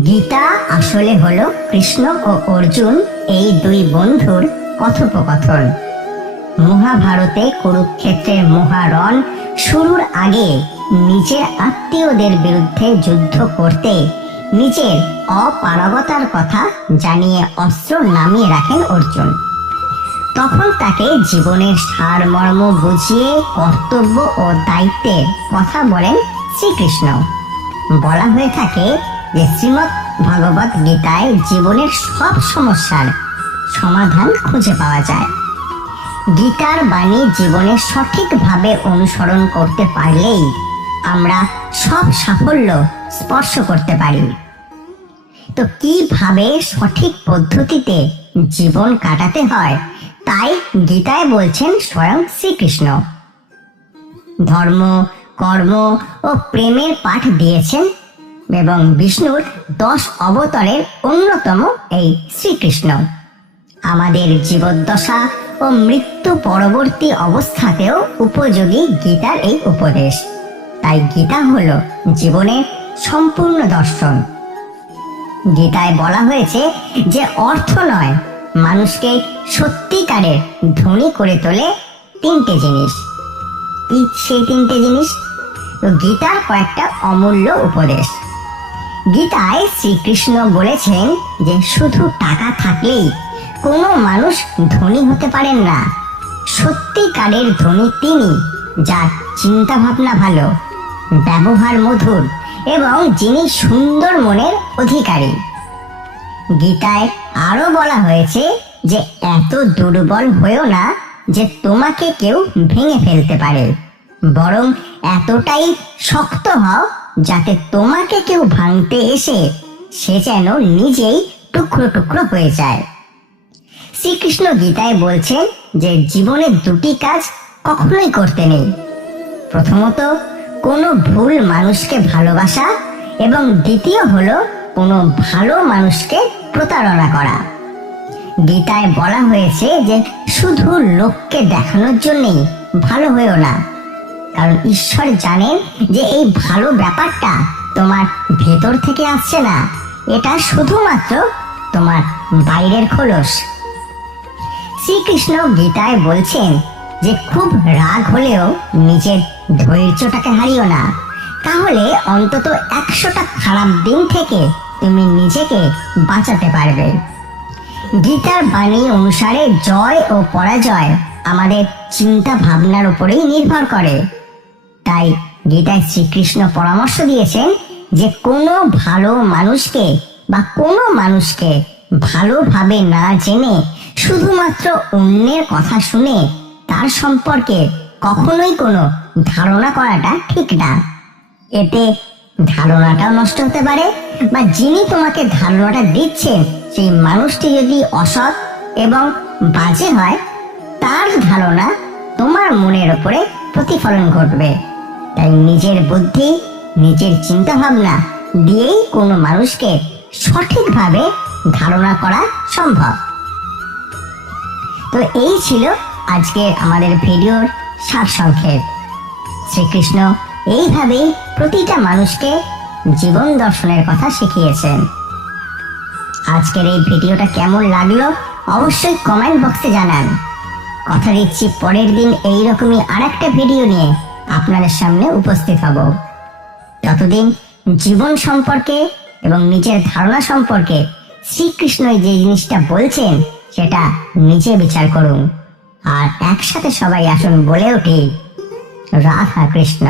গীতা আসলে হলো কৃষ্ণ ও অর্জুন, এই দুই বন্ধুর কথোপকথন। মহাভারতে কুরুক্ষেত্রের মহারণ শুরুর আগে নিজের আত্মীয়দের বিরুদ্ধে যুদ্ধ করতে নিজের অপারগতার কথা জানিয়ে অস্ত্র নামিয়ে রাখেন অর্জুন। তখন তাকে জীবনের সারমর্ম বুঝিয়ে কর্তব্য ও দায়িত্বের কথা বলেন শ্রীকৃষ্ণ। বলা হয়ে থাকে শ্রীমৎ ভগবত গীতায় জীবনের সব সমস্যার সমাধান খুঁজে পাওয়া যায়। গীতার বাণী জীবনে সঠিকভাবে অনুসরণ করতে পারলেই আমরা সব সাফল্য স্পর্শ করতে পারি। তো কীভাবে সঠিক পদ্ধতিতে জীবন কাটাতে হয়, তাই গীতায় বলছেন স্বয়ং শ্রীকৃষ্ণ। ধর্ম, কর্ম ও প্রেমের পাঠ দিয়েছেন এবং বিষ্ণুর দশ অবতারের অন্যতম এই শ্রীকৃষ্ণ। আমাদের জীবদ্দশা ও মৃত্যু পরবর্তী অবস্থাতেও উপযোগী গীতার এই উপদেশ। তাই গীতা হল জীবনের সম্পূর্ণ দর্শন। গীতায় বলা হয়েছে যে অর্থ নয়, মানুষকে সত্যিকারের ধনী করে তোলে তিনটে জিনিস। সেই তিনটে জিনিস। তো গীতার কয়েকটা অমূল্য উপদেশ। গীতায় শ্রীকৃষ্ণ বলেছেন যে শুধু টাকা থাকলেই কোনো মানুষ ধনী হতে পারেন না। সত্যিকারের ধনী তিনি, যার চিন্তা ভাবনা ভালো, ব্যবহার মধুর এবং যিনি সুন্দর মনের অধিকারী। গীতায় আরও বলা হয়েছে যে এত দুর্বল হয়েও না যে তোমাকে কেউ ভেঙে ফেলতে পারে। বরং এতটাই শক্ত হও যাতে তোমাকে কেউ ভাঙতে এসে সে যেন নিজেই টুকরো টুকরো হয়ে যায়। শ্রীকৃষ্ণ গীতায় বলছেন যে জীবনে দুটি কাজ কখনোই করতে নেই। প্রথমত, কোনো ভুল মানুষকে ভালোবাসা এবং দ্বিতীয় হলো, কোনো ভালো মানুষকে প্রতারণা করা। গীতায় বলা হয়েছে যে শুধু লোককে দেখানোর জন্যই ভালো হয়েও না কারণ ঈশ্বর জানেন যে এই ভালো ব্যাপারটা তোমার ভেতর থেকে আসছে না। এটা শুধুমাত্র তোমার বাইরের খোলস। শ্রীকৃষ্ণ গীতায় বলছেন যে খুব রাগ হলেও নিজের ধৈর্যটাকে হারিও না। তাহলে অন্তত একশোটা খারাপ দিন থেকে তুমি নিজেকে বাঁচাতে পারবে। গীতার বাণী অনুসারে জয় ও পরাজয় আমাদের চিন্তা ভাবনার উপরেই নির্ভর করে। তাই গীতায় শ্রীকৃষ্ণ পরামর্শ দিয়েছেন যে কোনো ভালো মানুষকে বা কোনো মানুষকে ভালোভাবে না জেনে শুধুমাত্র অন্যের কথা শুনে তার সম্পর্কে কখনোই কোনো ধারণা করাটা ঠিক না। এতে ধারণাটাও নষ্ট হতে পারে বা যিনি তোমাকে ধারণাটা দিচ্ছেন সেই মানুষটি যদি অসৎ এবং বাজে হয়, তার ধারণা তোমার মনের ওপরে প্রতিফলন ঘটবে। তাই নিজের বুদ্ধি, নিজের চিন্তা ভাবনা দিয়েই কোনো মানুষকে সঠিকভাবে ধারণা করা সম্ভব। তো এই ছিল আজকে আমাদের ভিডিওর সারসংক্ষেপ শ্রীকৃষ্ণ এইভাবেই প্রতিটা মানুষকে জীবন দর্শনের কথা শিখিয়েছেন। আজকের এই ভিডিওটা কেমন লাগল অবশ্যই কমেন্ট বক্সে জানান। কথা দিচ্ছি পরের দিন এইরকমই আর একটা ভিডিও নিয়ে। আপনাদের সামনে উপস্থিত হব। ততদিন জীবন সম্পর্কে এবং নিজের ধারণা সম্পর্কে শ্রীকৃষ্ণই যে জিনিসটা বলছেন, সেটা নিজে বিচার করুন। আর একসাথে সবাই আসুন বলে ওঠে, রাধা কৃষ্ণ।